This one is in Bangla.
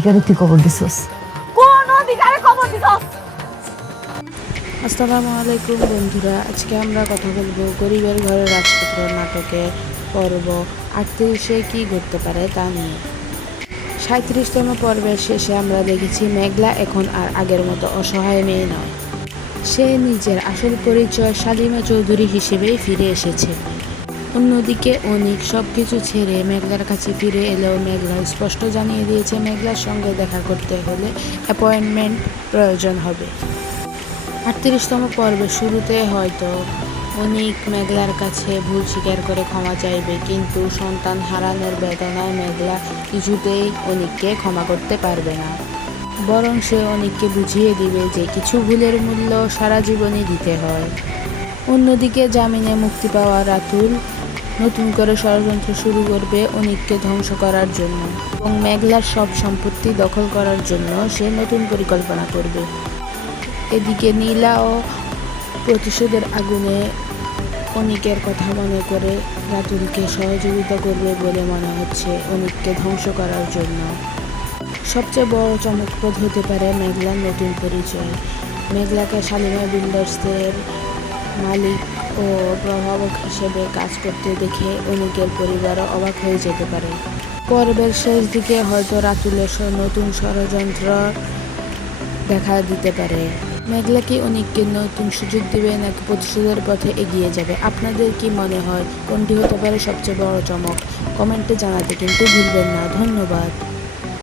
অধিকারে তুই খবর দিছস? কোন অধিকারে খবর দিছস? আসসালামু আলাইকুম বন্ধুরা, আজকে আমরা কথা বলবো গরিবের ঘরে রাজপুত্র নাটকে পর্ব 38-এ কী ঘটতে পারে তা নিয়ে। 37তম পর্বের শেষে আমরা দেখেছি মেঘলা এখন আর আগের মতো অসহায় মেয়ে নয়। সে নিজের আসল পরিচয় শালিমা চৌধুরী হিসেবেই ফিরে এসেছে। অন্যদিকে অনিক সব কিছু ছেড়ে মেঘলার কাছে ফিরে এলেও মেঘলা স্পষ্ট জানিয়ে দিয়েছে মেঘলার সঙ্গে দেখা করতে হলে অ্যাপয়েন্টমেন্ট প্রয়োজন হবে। 38তম পর্বের শুরুতে হয়তো অনিক মেঘলার কাছে ভুল স্বীকার করে ক্ষমা চাইবে, কিন্তু সন্তান হারানোর বেদনায় মেঘলা কিছুতেই অনিককে ক্ষমা করতে পারবে না। বরং সে অনিককে বুঝিয়ে দিবে যে কিছু ভুলের মূল্য সারা জীবনই দিতে হয়। অন্যদিকে জামিনে মুক্তি পাওয়া রাতুল নতুন করে ষড়যন্ত্র শুরু করবে অনিককে ধ্বংস করার জন্য, এবং মেঘলার সব সম্পত্তি দখল করার জন্য সে নতুন পরিকল্পনা করবে। এদিকে নীলাও প্রতিশোধের আগুনে অনিকের কথা মনে করে রাতুলকে সহযোগিতা করবে বলে মনে হচ্ছে অনিককে ধ্বংস করার জন্য। সবচেয়ে বড় চমকপ্রদ হতে পারে মেঘলার নতুন পরিচয়। মেঘলাকে শালিমা বিল্ডার্সের মালিক ও প্রভাবক হিসেবে কাজ করতে দেখে অনিকের পরিবারও অবাক হয়ে যেতে পারে। পর্বের শেষ দিকে হয়তো রাতুলের নতুন ষড়যন্ত্র দেখা দিতে পারে। মেঘলা কি অনিককে নতুন সুযোগ দেবে নাকি প্রতিশোধের পথে এগিয়ে যাবে? আপনাদের কি মনে হয় কোনটি হতে পারে সবচেয়ে বড় চমক? কমেন্টে জানাতে কিন্তু ভুলবেন না। ধন্যবাদ।